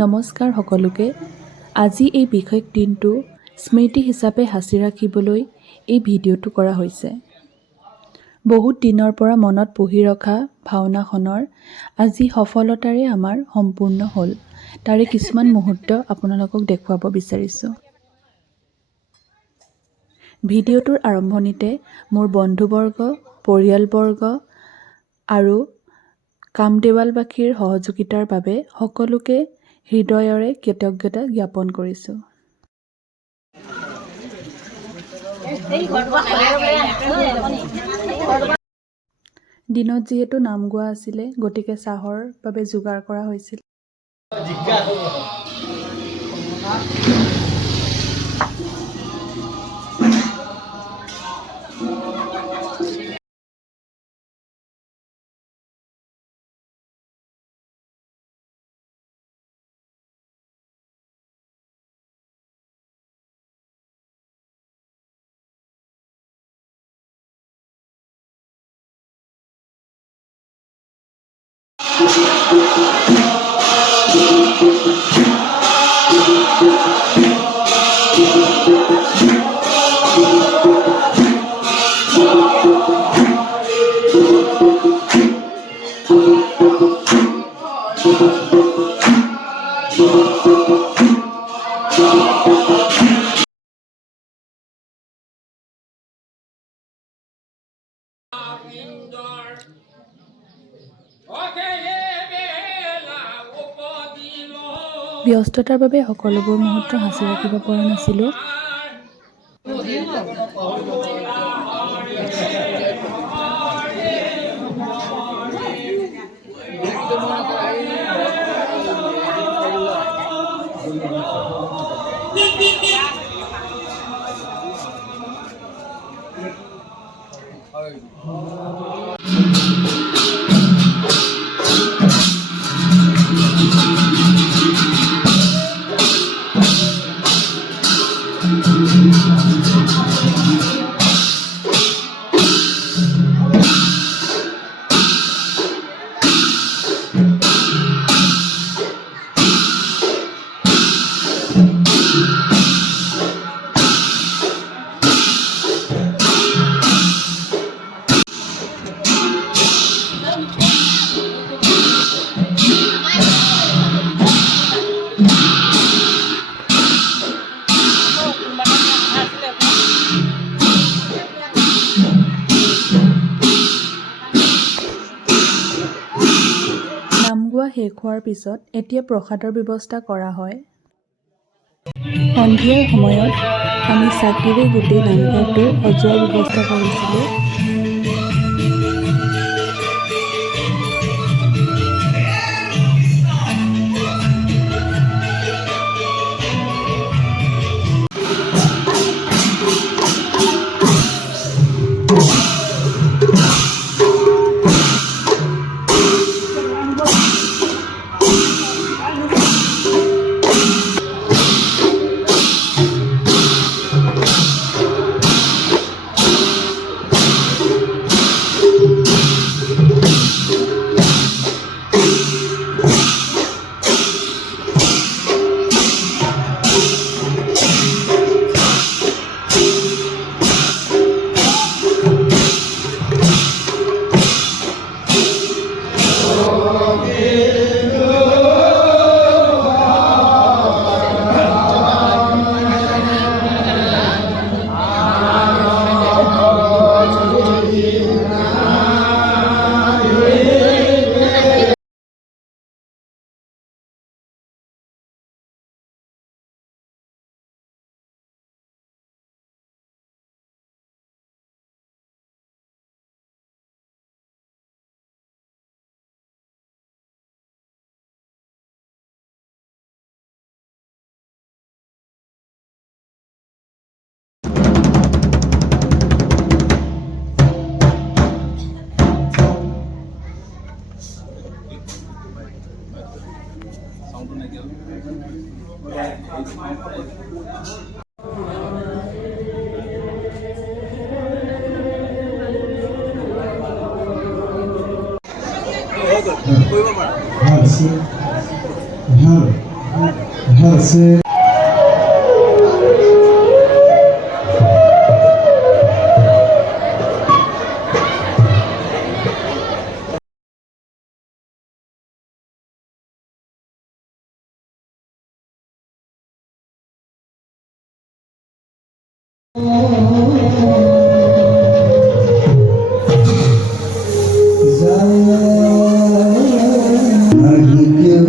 নমস্কাৰ সকলোকে। আজি এই বিশেষ দিনটো স্মৃতি হিচাপে সাঁচি ৰাখিবলৈ এই ভিডিঅ'টো কৰা হৈছে। বহুত দিনৰ পৰা মনত পুহি ৰখা ভাওনাখনৰ আজি সফলতাৰে আমাৰ সম্পূৰ্ণ হ'ল। তাৰে কিছুমান মুহূৰ্ত আপোনালোকক দেখুৱাব বিচাৰিছোঁ। ভিডিঅ'টোৰ আৰম্ভণিতে মোৰ বন্ধুবৰ্গ, পৰিয়ালবৰ্গ আৰু কামদেৱালবাসীৰ সহযোগিতাৰ বাবে সকলোকে হৃদয়ৰে কৃতজ্ঞতা জ্ঞাপন কৰিছোঁ। দিনত যিহেতু নাম গোৱা আছিলে, গতিকে চাহৰ বাবে যোগাৰ কৰা হৈছিল। ব্যস্ততাৰ বাবে সকলোবোৰ মুহূৰ্ত সাঁচি ৰাখিব পৰা নাছিলোঁ। নাম গোৱা শেষ হোৱাৰ পিছত এতিয়া প্ৰসাদৰ ব্যৱস্থা কৰা হয়। সন্ধিয়াৰ সময়ত আমি চাকিৰে গোটেই নামঘৰটো সজোৱাৰ ব্যৱস্থা কৰিছিলোঁ। ভাল হাসে নাহি কেউ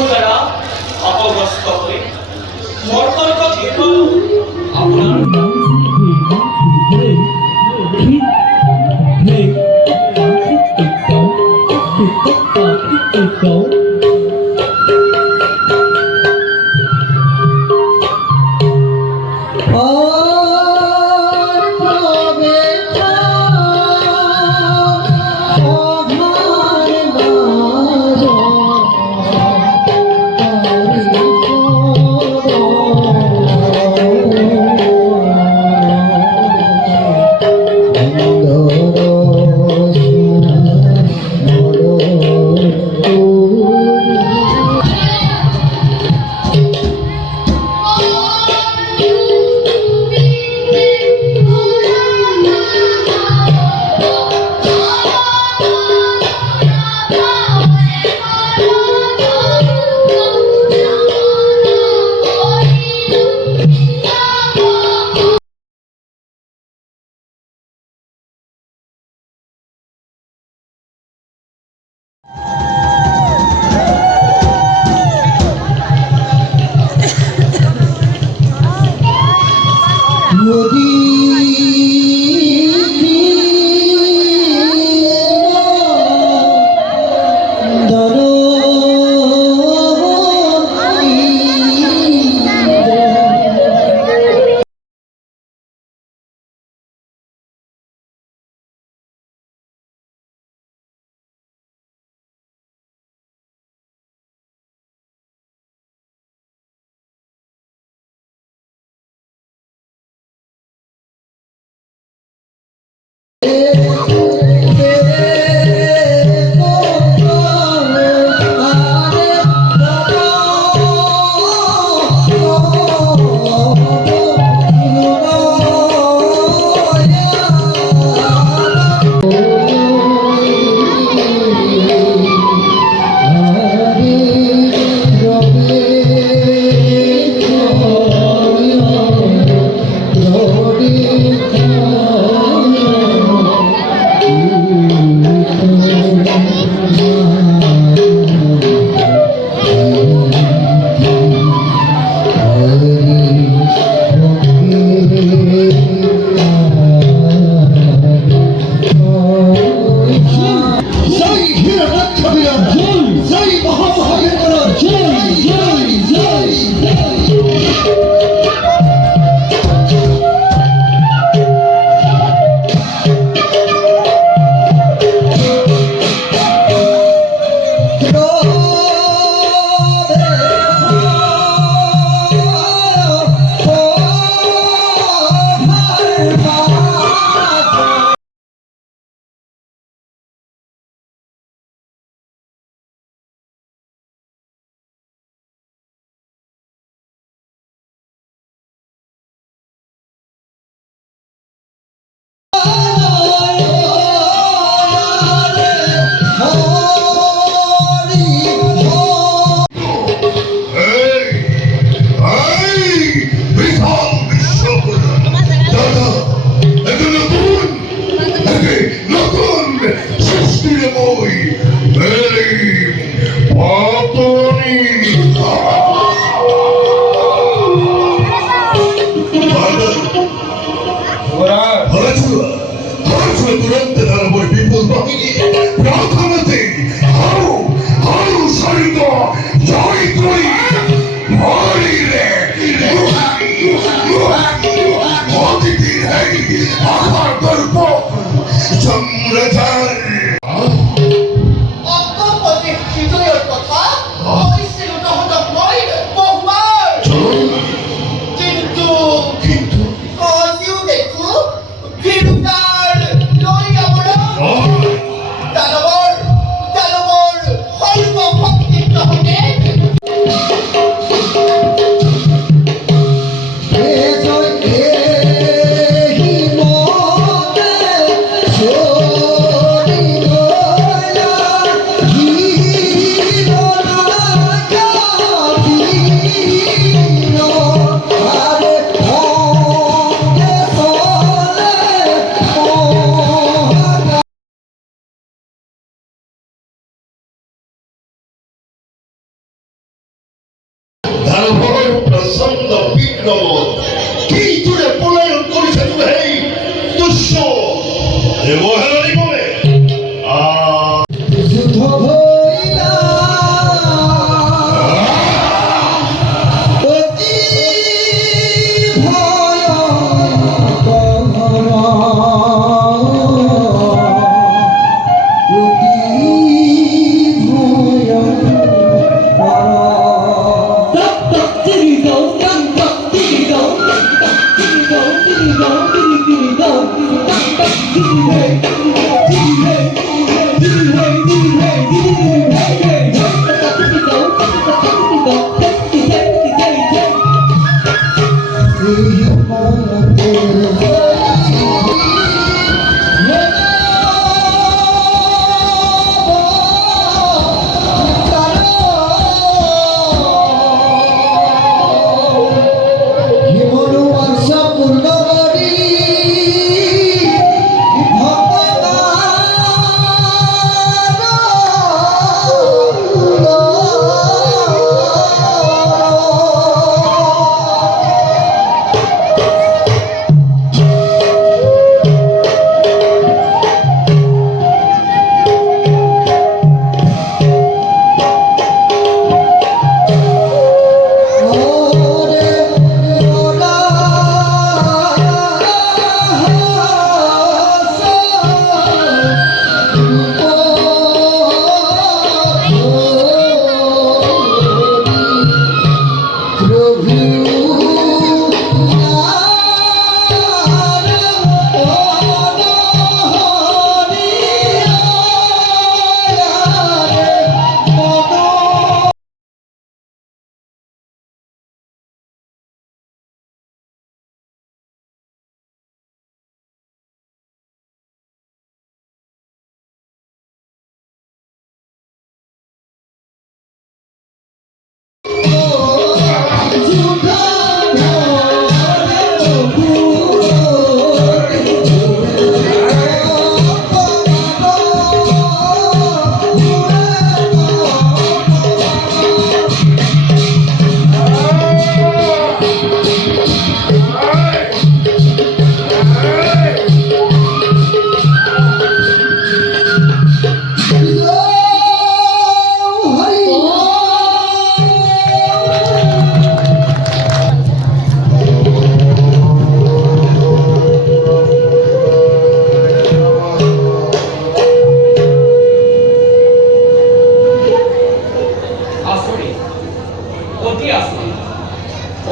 দ্বারা অপগ্রস্ত হয়ে মর্তর্ক আপনার তুরন্ত দানবর বিপুল বাহিনী প্রথমতে হারু সহিত জয় করি মরিলে অতিথির হেই আহার গল্প সম্রাজার অজ্ঞপতি হৃদয়ের কথা কৈছিল তহঁতক মই বহুবাৰ কিন্তু কিন্তু আজিও দেখো ভীৰুকাৰ লৈ আৱৰণ দানৱৰ সৰ্বশক্তি তহঁতে দানৱৰ প্ৰচণ্ড বিক্ৰমত কিদৰে পলায়ন কৰিছে সেই তুচ্ছ দেৱহেলনি কৰে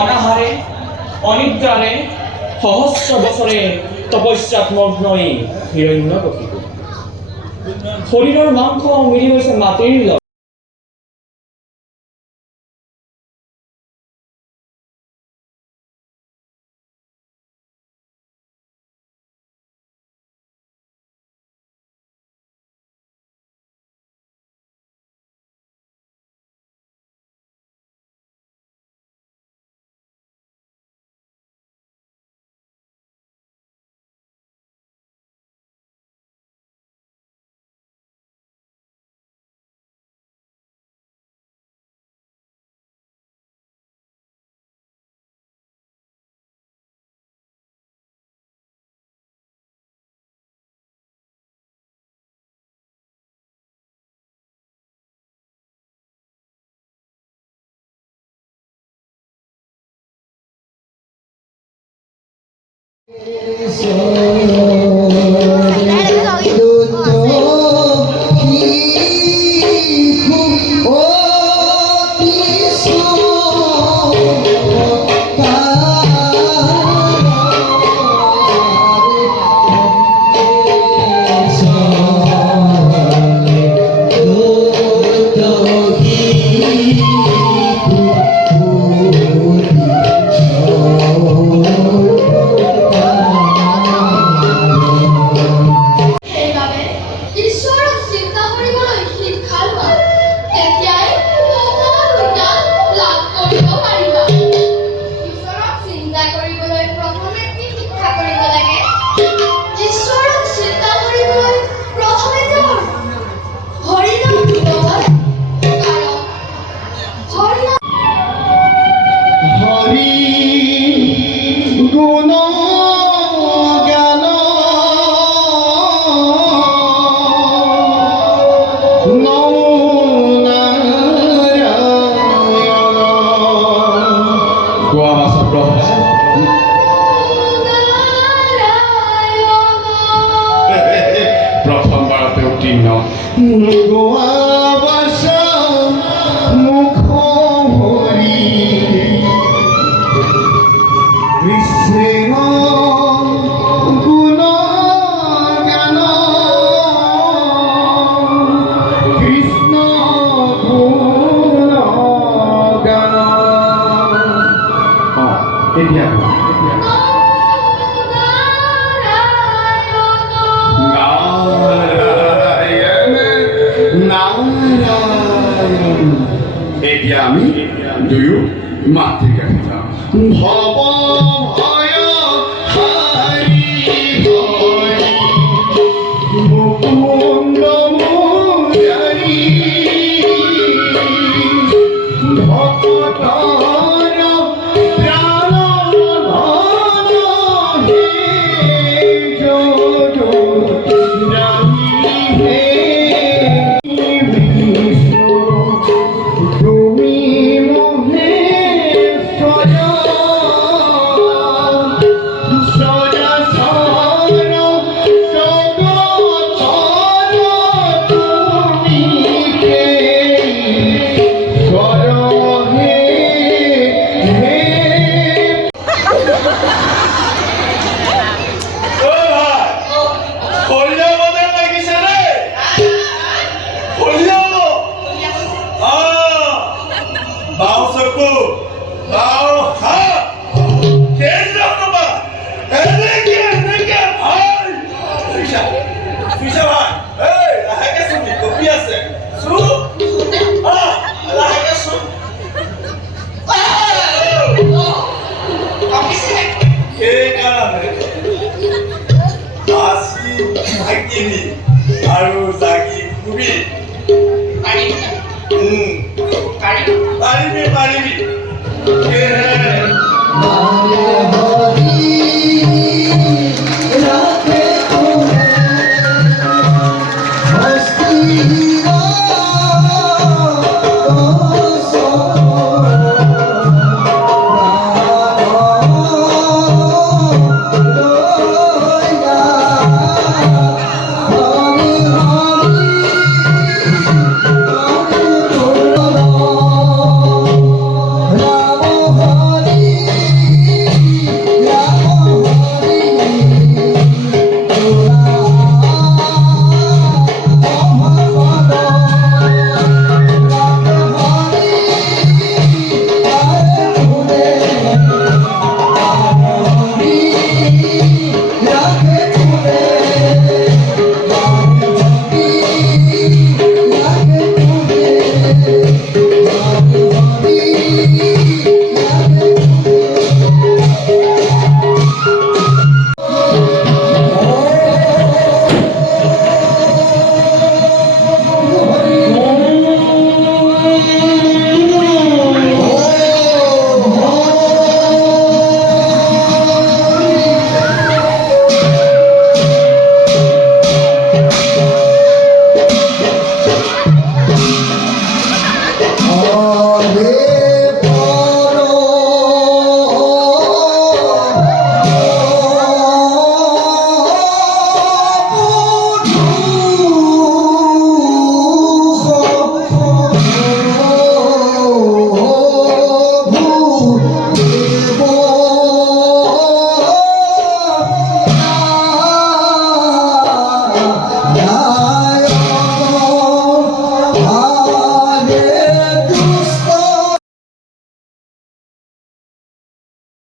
অনাহারে অনিদ্রাৰে সহস্ৰ বছৰে তপস্যাত মগ্ন এই হিৰণ্যকশিপু শৰীৰৰ মাংস মিলি গৈছে মাটিৰ লগত। সেইবাবে ঈশ্বৰক চিন্তা কৰিবলৈ শিক্ষা লোৱা, তেতিয়াই সফলতা লাভ কৰিব পাৰিবা। ঈশ্বৰক চিন্তা কৰিবলৈ প্ৰথমে কি শিক্ষা কৰিব লাগে? ঈশ্বৰক চিন্তা কৰিবলৈ প্ৰথমে তেওঁৰ হৰিনাম গাব লাগে। কাৰণ হৰিনাম হৰি গুণ জ্ঞান গোৱা মাছৰ প্ৰথমবাৰতে উত্তীৰ্ণ গোৱা বাচা মুখ হৰি কৃষ্ণ গুণ জ্ঞান কৃষ্ণ গুণ জ্ঞান এতিয়া নারায়ণ এতিয়া আমি দুয়ো মাতৃৰ কাষে যাওঁ ভৱ ভয় হাৰি হৰি মুকুন্দ মুৰাৰী ভকতৰ প্ৰাণ ধন হে যদু ৰাণী হে বিষ্ণু তুমি মহেশ্বর সরাসর জগতর তুমি কে কর হে হে আৰু জাগি খুবি